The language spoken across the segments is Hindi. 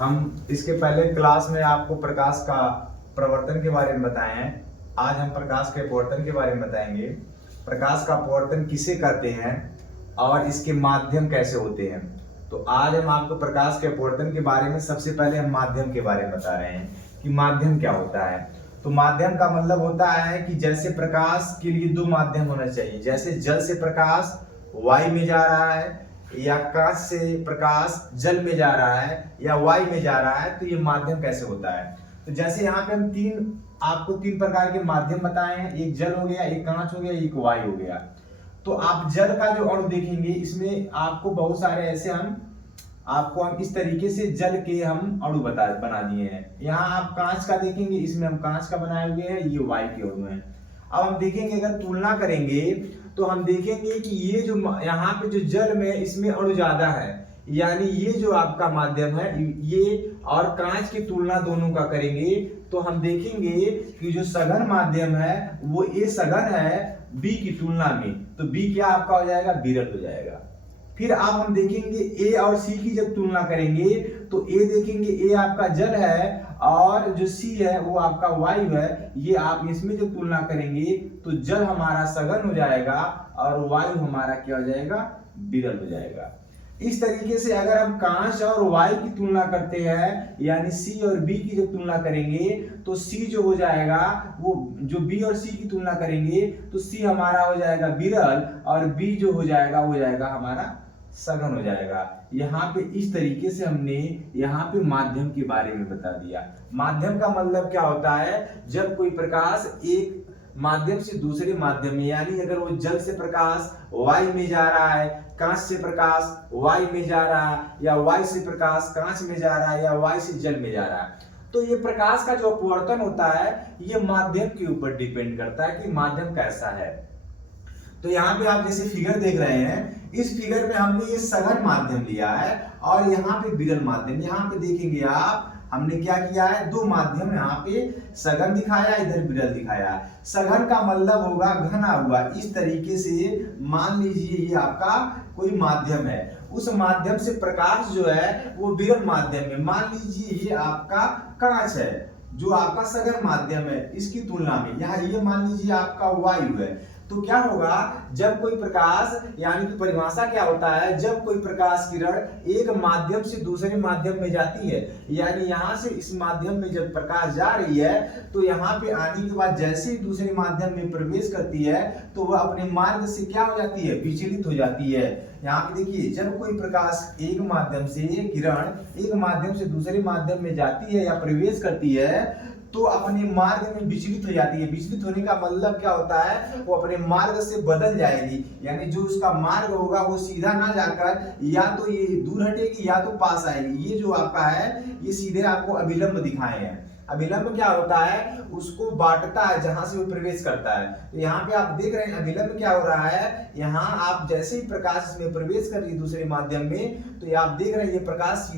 हम इसके पहले क्लास में आपको प्रकाश का प्रवर्तन के बारे में बताए हैं। आज हम प्रकाश के अपवर्तन के बारे में बताएंगे। प्रकाश का अपवर्तन किसे कहते हैं और इसके माध्यम कैसे होते हैं। तो आज हम आपको प्रकाश के अपवर्तन के बारे में सबसे पहले हम माध्यम के बारे में बता रहे हैं कि माध्यम क्या होता है। तो माध्यम का मतलब होता है कि जैसे प्रकाश के लिए दो माध्यम होना चाहिए, जैसे जल से प्रकाश वायु में जा रहा है या कांच से प्रकाश जल में जा रहा है या वायु में जा रहा है, तो ये माध्यम कैसे होता है। तो जैसे यहाँ पे हम आपको तीन प्रकार के माध्यम बताए हैं, एक जल हो गया, एक कांच हो गया, एक वायु हो गया। तो आप जल का जो अणु देखेंगे, इसमें आपको बहुत सारे ऐसे हम इस तरीके से जल के हम अणु बना दिए हैं। यहाँ आप कांच का देखेंगे, इसमें हम कांच का बनाए हुए हैं, ये वायु के अणु हैं। अब हम देखेंगे, अगर तुलना करेंगे तो हम देखेंगे कि ये जो यहाँ पे जो जल में इसमें अणु ज्यादा है, यानी ये जो आपका माध्यम है ये, और कांच की तुलना दोनों का करेंगे तो हम देखेंगे कि जो सघन माध्यम है वो ए सघन है बी की तुलना में, तो बी क्या आपका हो जाएगा, विरल हो जाएगा। फिर अब हम देखेंगे ए और सी की जब तुलना करेंगे तो ए देखेंगे, ए आपका जल है और जो सी है वो आपका वायु है। ये आप इसमें जब तुलना करेंगे तो जल हमारा सघन हो जाएगा और वायु हमारा क्या हो जाएगा, विरल हो जाएगा। इस तरीके से अगर हम कांच और वायु की तुलना करते हैं, यानी सी और बी की जब तुलना करेंगे तो सी जो हो जाएगा, वो जो बी और सी की तुलना करेंगे तो सी हमारा हो जाएगा विरल और बी जो हो जाएगा वो जाएगा हमारा सघन हो जाएगा। यहाँ पे इस तरीके से हमने यहाँ पे माध्यम के बारे में बता दिया। माध्यम का मतलब क्या होता है, जब कोई प्रकाश एक माध्यम से दूसरे माध्यम में, यानी अगर वो जल से प्रकाश वायु में जा रहा है, कांच से प्रकाश वायु में जा रहा है, या वायु से प्रकाश कांच में जा रहा है, या वायु से जल में जा रहा है, तो ये प्रकाश का जो अपवर्तन होता है ये माध्यम के ऊपर डिपेंड करता है कि माध्यम कैसा है। तो यहाँ पे आप जैसे फिगर देख रहे हैं, इस फिगर में हमने ये सघन माध्यम लिया है और यहाँ पे विरल माध्यम। यहाँ पे देखेंगे आप, हमने क्या किया है, दो माध्यम यहाँ पे सघन दिखाया, इधर विरल दिखाया। सघन का मतलब होगा घना हुआ। इस तरीके से मान लीजिए ये आपका कोई माध्यम है, उस माध्यम से प्रकाश जो है वो विरल माध्यम में, मान लीजिए ये आपका कांच है जो आपका सघन माध्यम है इसकी तुलना में, यहाँ ये मान लीजिए आपका वायु है। तो क्या होगा, जब कोई प्रकाश, यानी कि परिभाषा क्या होता है, जब कोई प्रकाश किरण एक माध्यम से दूसरे माध्यम में जाती है, यानी यहाँ से इस माध्यम में जब प्रकाश जा रही है तो यहाँ पे आने के बाद जैसे ही दूसरे माध्यम में प्रवेश करती है तो वह अपने मार्ग से क्या हो जाती है, विचलित हो जाती है। यहाँ पे देखिए, जब कोई प्रकाश एक माध्यम से, किरण एक माध्यम से दूसरे माध्यम में जाती है या प्रवेश करती है तो अपने मार्ग में विचलित हो जाती है। विचलित होने का मतलब क्या होता है, वो अपने मार्ग से बदल जाएगी, यानी जो उसका मार्ग होगा वो सीधा ना जाकर या तो ये दूर हटेगी या तो पास आएगी। ये जो आपका है ये सीधे आपको अभिलंब दिखाए हैं। अभिलंब क्या होता है, उसको बांटता है जहां से वो प्रवेश करता है। तो यहाँ पे आप देख रहे हैं अभिलंब क्या हो रहा है, यहाँ आप जैसे ही प्रकाश इसमें प्रवेश कर रही है दूसरे माध्यम में, तो ये आप देख रहे हैं ये प्रकाश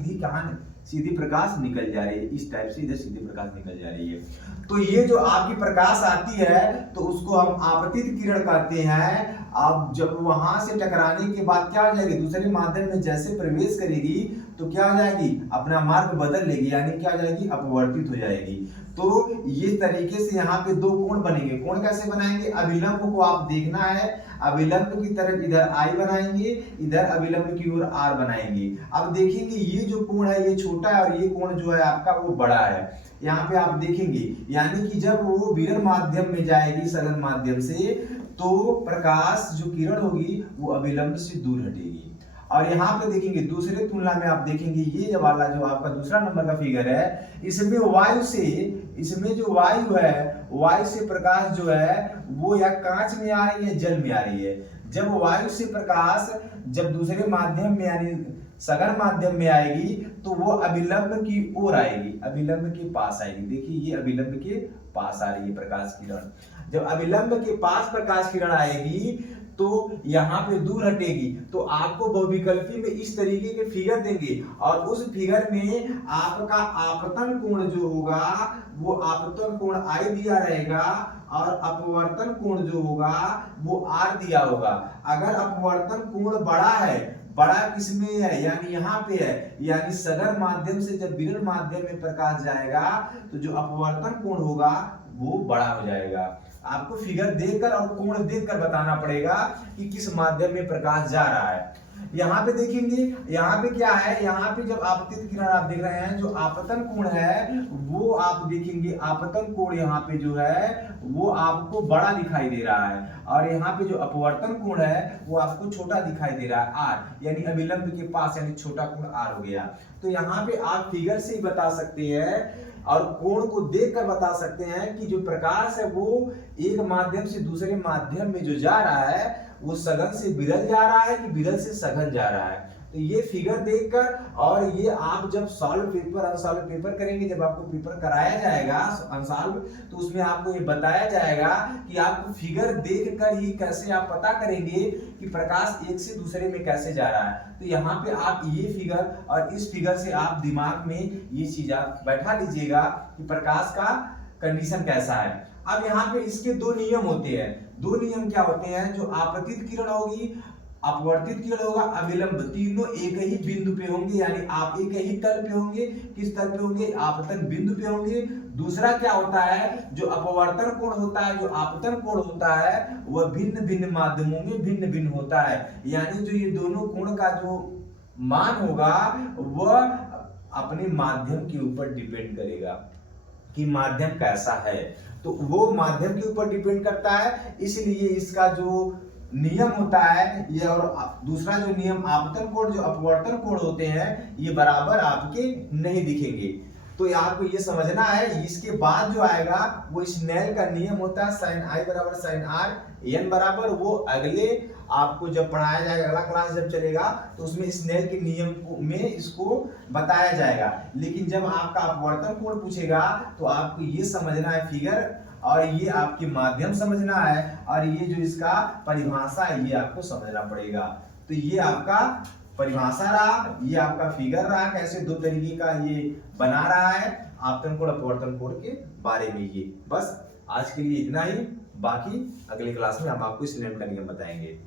सीधी प्रकाश निकल जा रही है, इस टाइप से इधर सीधी प्रकाश निकल जा रही है। तो ये जो आपकी प्रकाश आती है तो उसको हम आपतित किरण कहते हैं। अब जब वहां से टकराने के बाद क्या हो जाएगी, दूसरे माध्यम में जैसे प्रवेश करेगी तो क्या हो जाएगी, अपना मार्ग बदल लेगी, यानी क्या हो जाएगी, अपवर्तित हो जाएगी। तो ये तरीके से यहाँ पे दो कोण बनेंगे। कोण कैसे बनाएंगे, अभिलंब को आप देखना है, अभिलंब की तरफ इधर I बनाएंगे, इधर अभिलंब की ओर R बनाएंगे। अब देखेंगे ये जो कोण है ये छोटा है और ये कोण जो है आपका वो बड़ा है। यहाँ पे आप देखेंगे, यानी कि जब वो विरल माध्यम में जाएगी सघन माध्यम से, तो प्रकाश जो किरण होगी वो अभिलंब से दूर हटेगी। और यहाँ पे देखेंगे दूसरे तुलना में आप देखेंगे ये वाला जो आपका दूसरा नंबर का फिगर है, इसमें वायु से, इसमें जो वायु है, वायु से प्रकाश जो है वो या कांच में आ रही है, जल में आ रही है। जब वायु से प्रकाश जब दूसरे माध्यम में यानी सघन माध्यम में आएगी तो वो अभिलंब की ओर आएगी, अभिलंब के पास आएगी। देखिए ये अभिलंब के पास आ रही है प्रकाश किरण। जब अभिलंब के पास प्रकाश किरण आएगी तो यहाँ पे दूर हटेगी। तो आपको बहुविकल्पी में इस तरीके के फिगर देंगे और उस फिगर में आपका आपतन कोण जो होगा वो आपतन कोण I दिया रहेगा और अपवर्तन कोण जो होगा वो R दिया होगा। अगर अपवर्तन कोण बड़ा है बड़ा किसमें है, यानी यहाँ पे है, यानी सघन माध्यम से जब विरल माध्यम में प्रकाश जाएगा तो जो अपवर्तन कोण होगा वो बड़ा हो जाएगा। आपको फिगर देखकर और कोण देखकर बताना पड़ेगा कि किस माध्यम में प्रकाश जा रहा है। यहाँ पे देखेंगे, यहाँ पे क्या है, यहाँ पे जब आपतित किरण आप देख रहे हैं, जो आपतन कोण है वो आप देखेंगे, आपतन कोण यहाँ पे जो है वो आपको बड़ा दिखाई दे रहा है, और यहाँ पे जो अपवर्तन कोण है वो आपको छोटा दिखाई दे रहा है, आर, यानी अभिलंब के पास, यानी छोटा कोण आर हो गया। तो यहाँ पे आप फिगर से ही बता सकते हैं और कोण को देखकर बता सकते हैं कि जो प्रकाश है वो एक माध्यम से दूसरे माध्यम में जो जा रहा है वो सघन से विरल जा रहा है कि विरल से सघन जा रहा है। तो ये फिगर देखकर, और ये आप जब सॉल्व पेपर अनसॉल्व पेपर करेंगे, जब आपको पेपर कराया जाएगा अनसॉल्व, तो उसमें आपको ये बताया जाएगा कि आपको फिगर देखकर ही कैसे आप पता करेंगे कि प्रकाश एक से दूसरे में कैसे जा रहा है। तो यहाँ पे आप ये फिगर और इस फिगर से आप दिमाग में ये चीज आप बैठा लीजिएगा कि प्रकाश का कंडीशन कैसा है। अब यहाँ पे इसके दो नियम होते हैं। दो नियम क्या होते हैं, जो आपतित किरण होगी, अपवर्तित किरण होगा, अविलंब, तीनों एक ही बिंदु पे होंगे, यानी आप एक ही तल पे होंगे। किस तल पे होंगे, आपतन बिंदु पे होंगे। दूसरा क्या होता है, जो अपवर्तन कोण होता है, जो आपतन कोण होता है, वह भिन्न भिन्न माध्यमों में भिन्न भिन्न होता है, यानी जो ये दोनों कोण का जो मान होगा वह अपने माध्यम के ऊपर डिपेंड करेगा कि माध्यम कैसा है। तो वो माध्यम के ऊपर डिपेंड करता है, इसलिए इसका जो नियम होता है ये, और दूसरा जो नियम आपतन कोण, जो अपवर्तन कोण होते हैं, ये बराबर आपके नहीं दिखेंगे। तो आपको ये समझना है। इसके बाद जो आएगा वो स्नेल का नियम होता है, साइन आई बराबर साइन आर एन बराबर, वो अगले आपको जब पढ़ाया जाएगा, अगला क्लास जब चलेगा तो उसमें स्नेल के नियम में इसको बताया जाएगा। लेकिन जब आपका अपवर्तन कोण पूछेगा तो आपको ये समझना है फिगर, और ये आपके माध्यम समझना है, और ये जो इसका परिभाषा है ये आपको समझना पड़ेगा। तो ये आपका परिभाषा रहा, ये आपका फिगर रहा, कैसे दो तरीके का ये बना रहा है आपतन कोण अपवर्तन कोण के बारे में। ये बस आज के लिए इतना ही, बाकी अगली क्लास में हम आपको इस नियम का नियम बताएंगे।